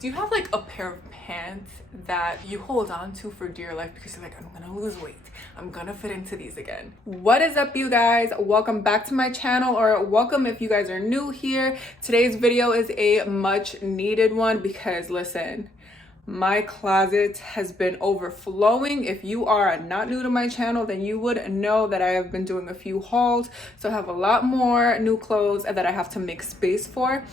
Do you have like a pair of pants that you hold on to for dear life because you're like, I'm gonna lose weight, I'm gonna fit into these again? What is up, you guys? Welcome back to my channel, or welcome if you guys are new here. Today's video is a much needed one because listen, my closet has been overflowing. If you are not new to my channel, then you would know that I have been doing a few hauls. So I have a lot more new clothes that I have to make space for.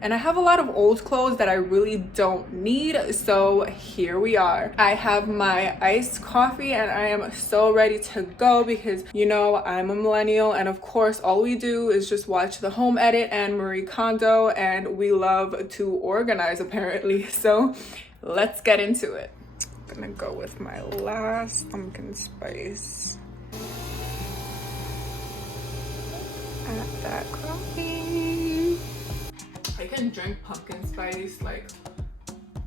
And I have a lot of old clothes that I really don't need. So here we are. I have my iced coffee and I am so ready to go because, you know, I'm a millennial. And of course, all we do is just watch The Home Edit and Marie Kondo. And we love to organize apparently. So let's get into it. I'm gonna go with my last pumpkin spice. Add that coffee. I can drink pumpkin spice like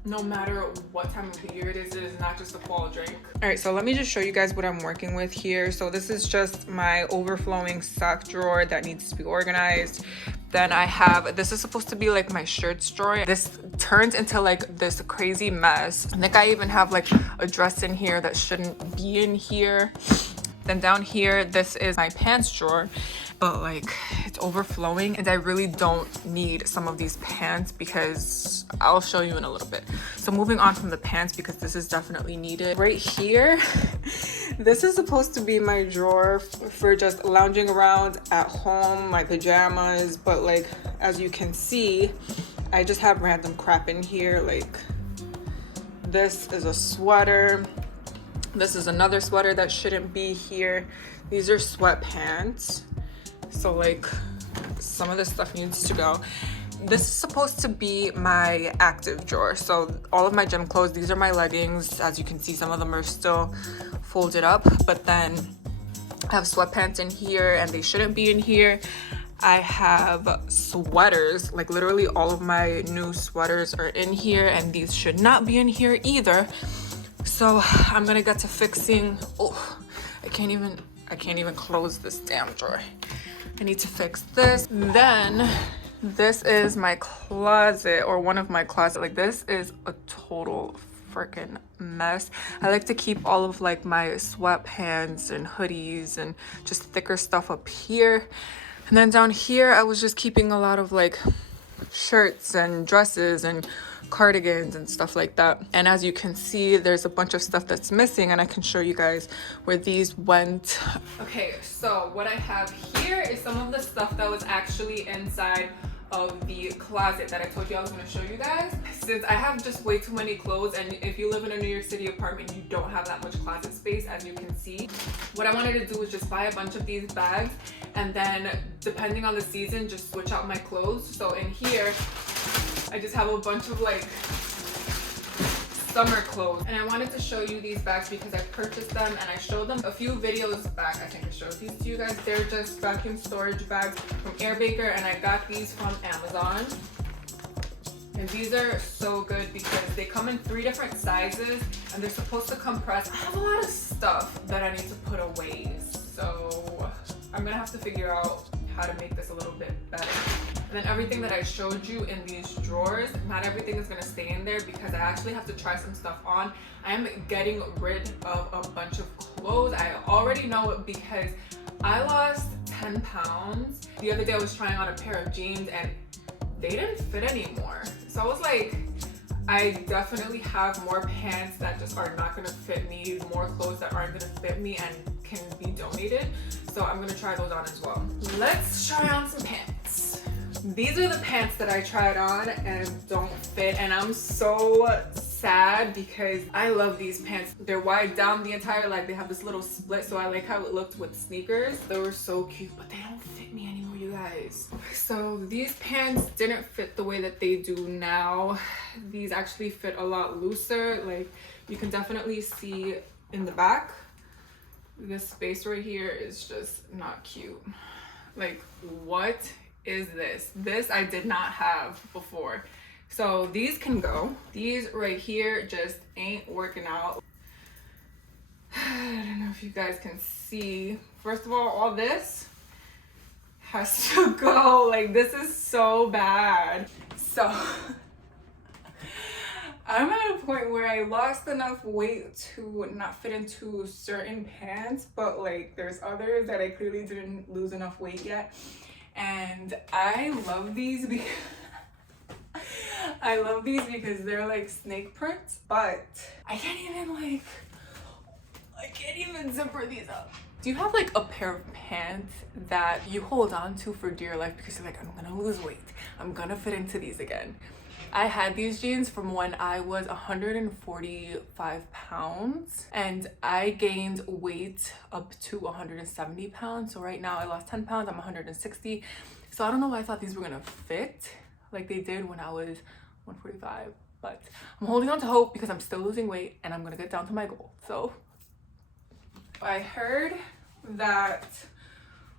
no matter what time of the year it is not just a fall drink. All right, so let me just show you guys what I'm working with here. So this is just my overflowing sock drawer that needs to be organized. Then I have, this is supposed to be like my shirts drawer. This turns into like this crazy mess. I think I even have like a dress in here that shouldn't be in here. Then down here, this is my pants drawer, but like it's overflowing and I really don't need some of these pants because I'll show you in a little bit. So moving on from the pants because this is definitely needed. Right here, this is supposed to be my drawer for just lounging around at home, my pajamas, but like as you can see, I just have random crap in here. Like this is a sweater. This is another sweater that shouldn't be here. These are sweatpants. So like some of this stuff needs to go. This is supposed to be my active drawer. So all of my gym clothes, these are my leggings. As you can see, some of them are still folded up, but then I have sweatpants in here and they shouldn't be in here. I have sweaters, like literally all of my new sweaters are in here and these should not be in here either. So I'm gonna get to fixing, oh, I can't even close this damn drawer. I need to fix this. Then this is my closet, or one of my closets. Like this is a total freaking mess. I like to keep all of like my sweatpants and hoodies and just thicker stuff up here. And then down here, I was just keeping a lot of like shirts and dresses and cardigans and stuff like that. And as you can see, there's a bunch of stuff that's missing and I can show you guys where these went. Okay, so what I have here is some of the stuff that was actually inside of the closet that I told you I was going to show you guys. Since I have just way too many clothes, and if you live in a New York City apartment, you don't have that much closet space, as you can see. What I wanted to do was just buy a bunch of these bags and then depending on the season, just switch out my clothes. So in here, I just have a bunch of like summer clothes, and I wanted to show you these bags because I purchased them and I showed them a few videos back. I think I showed these to you guys. They're just vacuum storage bags from Airbaker and I got these from Amazon. And these are so good because they come in 3 different sizes and they're supposed to compress. I have a lot of stuff that I need to put away, so I'm gonna have to figure out how to make this a little bit better. And then everything that I showed you in these drawers, not everything is gonna stay in there because I actually have to try some stuff on. I am getting rid of a bunch of clothes. I already know it because I lost 10 pounds. The other day I was trying on a pair of jeans and they didn't fit anymore. So I was like, I definitely have more pants that just are not gonna fit me, more clothes that aren't gonna fit me and can be donated. So I'm gonna try those on as well. Let's try on some pants. These are the pants that I tried on and don't fit, and I'm so sad because I love these pants. They're wide down the entire leg. They have this little split, so I like how it looked with sneakers. They were so cute, but they don't fit me anymore, you guys. So these pants didn't fit the way that they do now. These actually fit a lot looser. Like you can definitely see in the back, this space right here is just not cute. Like what is this? This I did not have before. So these can go. These right here just ain't working out. I don't know if you guys can see. First of all this has to go. Like this is so bad. So I'm at a point where I lost enough weight to not fit into certain pants, but like there's others that I clearly didn't lose enough weight yet. And I love these because they're like snake prints, but I can't even zipper these up. Do you have like a pair of pants that you hold on to for dear life because you're like, I'm gonna lose weight, I'm gonna fit into these again? I had these jeans from when I was 145 pounds and I gained weight up to 170 pounds. So right now I lost 10 pounds, I'm 160. So I don't know why I thought these were gonna fit like they did when I was 145, but I'm holding on to hope because I'm still losing weight and I'm gonna get down to my goal. So I heard that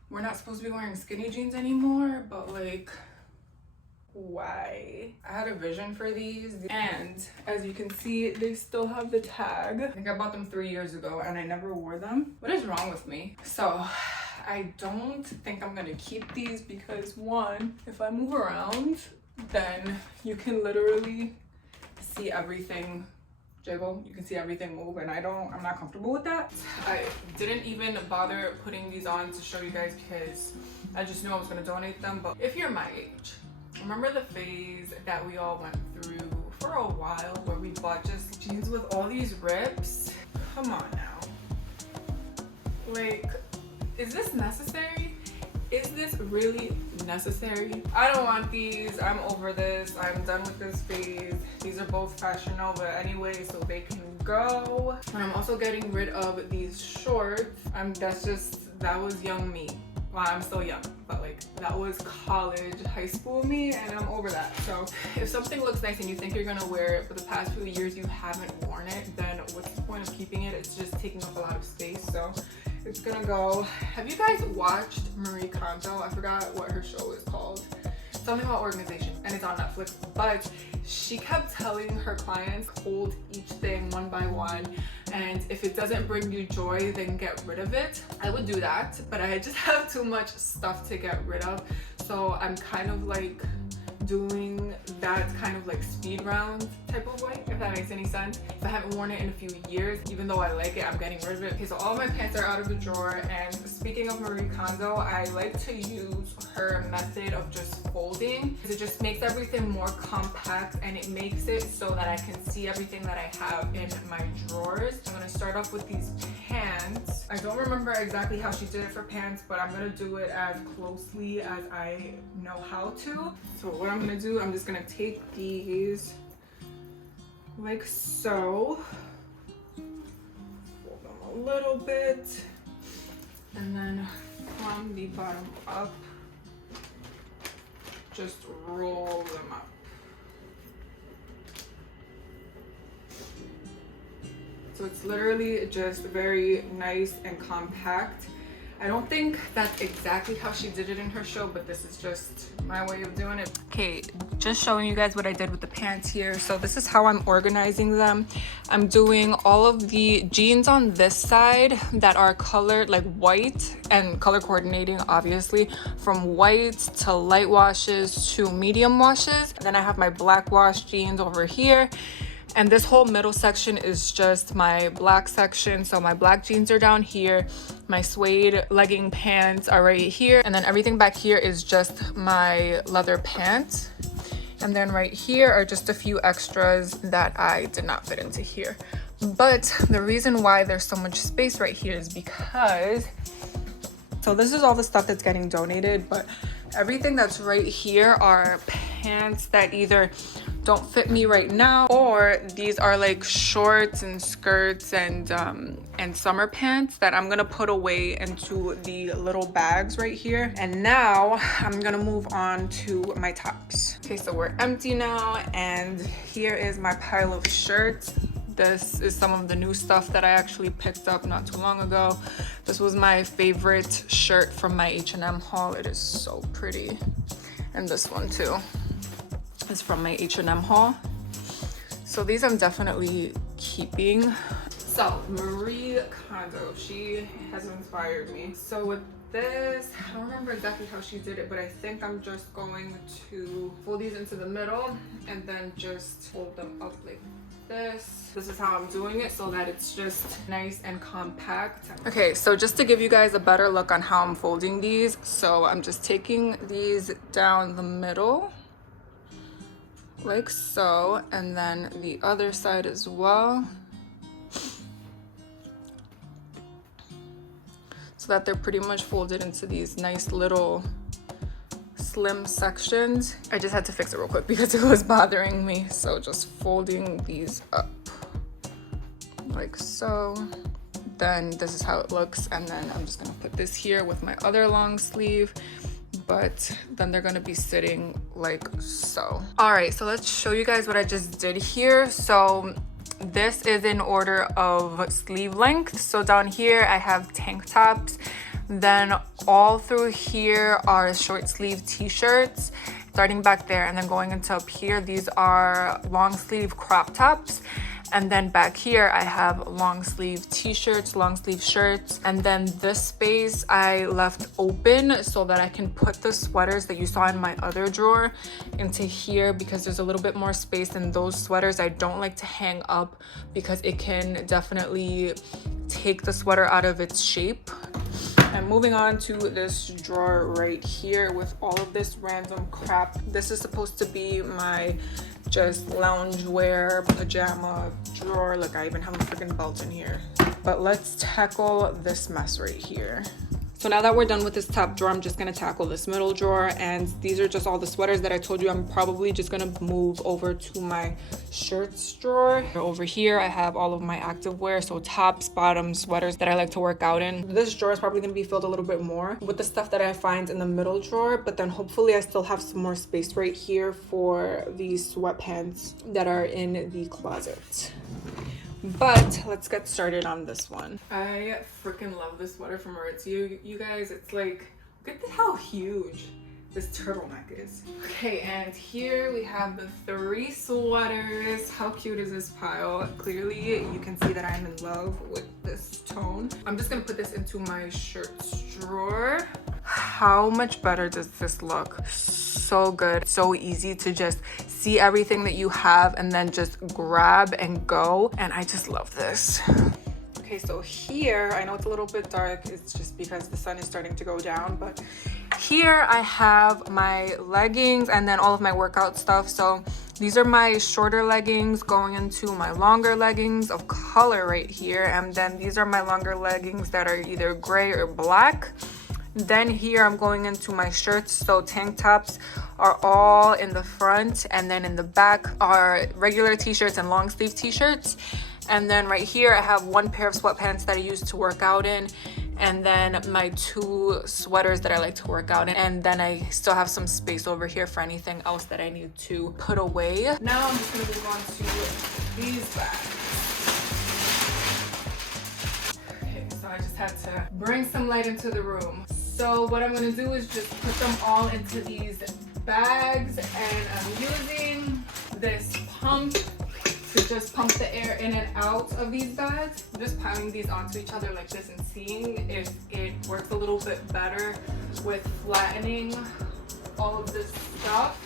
we're not supposed to be wearing skinny jeans anymore, but like, why? I had a vision for these, and as you can see, they still have the tag. I think I bought them 3 years ago and I never wore them. What is wrong with me? So I don't think I'm gonna keep these because one, if I move around, then you can literally see everything jiggle, you can see everything move, and I'm not comfortable with that. I didn't even bother putting these on to show you guys because I just knew I was gonna donate them. But if you're my age, remember the phase that we all went through for a while where we bought just jeans with all these rips? Come on now. Like, is this necessary? Is this really necessary? I don't want these. I'm over this. I'm done with this phase. These are both Fashion Nova anyway, so they can go. And I'm also getting rid of these shorts. That was young me. Well, I'm still young, but like that was college, high school me, and I'm over that. So if something looks nice and you think you're gonna wear it, for the past few years you haven't worn it, then what's the point of keeping it? It's just taking up a lot of space. So it's gonna go. Have you guys watched Marie Kondo? I forgot what her show is called. Something about organization, and it's on Netflix. But she kept telling her clients, hold each thing one by one, and if it doesn't bring you joy, then get rid of it. I would do that, but I just have too much stuff to get rid of. So I'm kind of like doing that kind of like speed round type of way, if that makes any sense. If I haven't worn it in a few years, even though I like it, I'm getting rid of it. Okay, so all my pants are out of the drawer, and speaking of Marie Kondo, I like to use her method of just folding. It just makes everything more compact and it makes it so that I can see everything that I have in my drawers. I'm gonna start off with these pants. I don't remember exactly how she did it for pants, but I'm gonna do it as closely as I know how to. So what I'm gonna do, I'm just gonna take these like so, fold them a little bit, and then from the bottom up, just roll them up. So it's literally just very nice and compact. I don't think that's exactly how she did it in her show, but this is just my way of doing it. Okay, just showing you guys what I did with the pants here. So this is how I'm organizing them. I'm doing all of the jeans on this side that are colored like white and color coordinating, obviously, from white to light washes to medium washes. Then I have my black wash jeans over here. And this whole middle section is just my black section. So my black jeans are down here. My suede legging pants are right here. And then everything back here is just my leather pants. And then right here are just a few extras that I did not fit into here. But the reason why there's so much space right here is because, so this is all the stuff that's getting donated, but everything that's right here are pants that either don't fit me right now, or these are like shorts and skirts and summer pants that I'm gonna put away into the little bags right here. And now I'm gonna move on to my tops. Okay, so we're empty now, and here is my pile of shirts. This is some of the new stuff that I actually picked up not too long ago. This was my favorite shirt from my H&M haul. It is so pretty. And this one too is from my H&M haul. So these I'm definitely keeping. So Marie Kondo, she has inspired me. So with this, I don't remember exactly how she did it, but I think I'm just going to fold these into the middle and then just fold them up like this. This is how I'm doing it so that it's just nice and compact. Okay, so just to give you guys a better look on how I'm folding these, so I'm just taking these down the middle like so, and then the other side as well, so that they're pretty much folded into these nice little slim sections. I just had to fix it real quick because it was bothering me. So just folding these up like so. Then this is how it looks, and then I'm just gonna put this here with my other long sleeve, but then they're gonna be sitting like so. All right, so let's show you guys what I just did here. So this is in order of sleeve length. So down here I have tank tops, then all through here are short sleeve t-shirts, starting back there and then going into up here, these are long sleeve crop tops. And then back here I have long sleeve t-shirts, long sleeve shirts, and then this space I left open so that I can put the sweaters that you saw in my other drawer into here, because there's a little bit more space in those sweaters. I don't like to hang up because it can definitely take the sweater out of its shape. And moving on to this drawer right here with all of this random crap. This is supposed to be my just loungewear pajama drawer. Look, I even have a freaking belt in here. But let's tackle this mess right here. So now that we're done with this top drawer, I'm just gonna tackle this middle drawer, and these are just all the sweaters that I told you I'm probably just gonna move over to my shirts drawer. Over here I have all of my activewear, so tops, bottoms, sweaters that I like to work out in. This drawer is probably gonna be filled a little bit more with the stuff that I find in the middle drawer, but then hopefully I still have some more space right here for these sweatpants that are in the closet. But let's get started on this one. I freaking love this sweater from Aritzia, you guys. It's like, look at how huge this turtleneck is. Okay, and here we have the 3 sweaters. How cute is this pile? Clearly you can see that I'm in love with this tone. I'm just gonna put this into my shirts drawer. How much better does this look? So good, so easy to just see everything that you have and then just grab and go, and I just love this. Okay, so here, I know it's a little bit dark, it's just because the sun is starting to go down, but here I have my leggings and then all of my workout stuff. So these are my shorter leggings going into my longer leggings of color right here, and then these are my longer leggings that are either gray or black. Then here I'm going into my shirts, so tank tops are all in the front, and then in the back are regular t-shirts and long sleeve t-shirts. And then right here I have 1 pair of sweatpants that I use to work out in, and then my 2 sweaters that I like to work out in, and then I still have some space over here for anything else that I need to put away. Now I'm just gonna move on to these bags. Okay, so I just had to bring some light into the room. So what I'm gonna do is just put them all into these bags, and I'm using this pump to just pump the air in and out of these bags. I'm just piling these onto each other like this and seeing if it works a little bit better with flattening all of this stuff.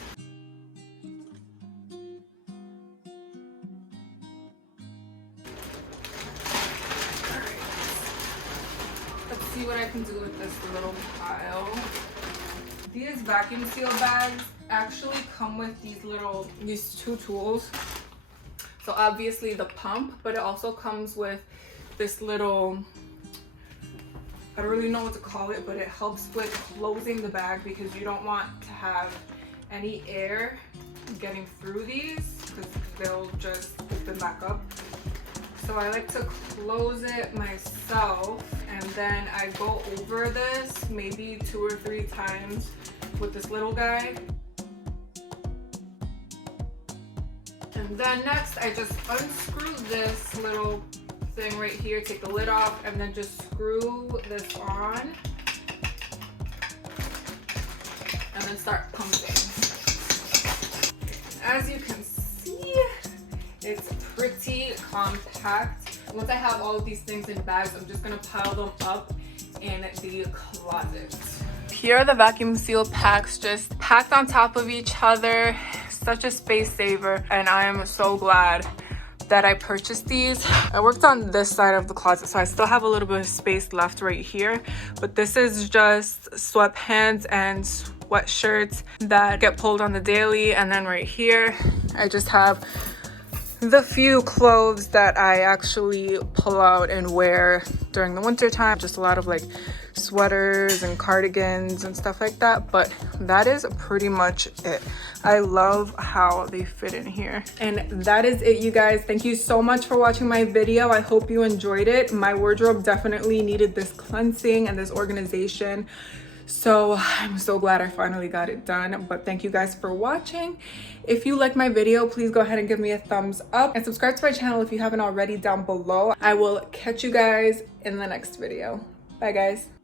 See what I can do with this little pile. These vacuum seal bags actually come with these 2 tools. So obviously the pump, but it also comes with this little, I don't really know what to call it, but it helps with closing the bag because you don't want to have any air getting through these because they'll just open back up. So I like to close it myself, and then I go over this maybe 2 or 3 times with this little guy. And then next I just unscrew this little thing right here, take the lid off, and then just screw this on and then start pumping. As you can see, it's pretty compact. once I have all of these things in bags, I'm just gonna pile them up in the closet. Here are the vacuum seal packs, just packed on top of each other. Such a space saver, and I am so glad that I purchased these. I worked on this side of the closet, so I still have a little bit of space left right here, but this is just sweatpants and sweatshirts that get pulled on the daily. And then right here I just have the few clothes that I actually pull out and wear during the winter time. Just a lot of like sweaters and cardigans and stuff like that, but that is pretty much it. I love how they fit in here. And that is it, you guys. Thank you so much for watching my video. I hope you enjoyed it. My wardrobe definitely needed this cleansing and this organization, so I'm so glad I finally got it done. But thank you guys for watching. If you like my video, please go ahead and give me a thumbs up and subscribe to my channel if you haven't already down below. I will catch you guys in the next video. Bye guys.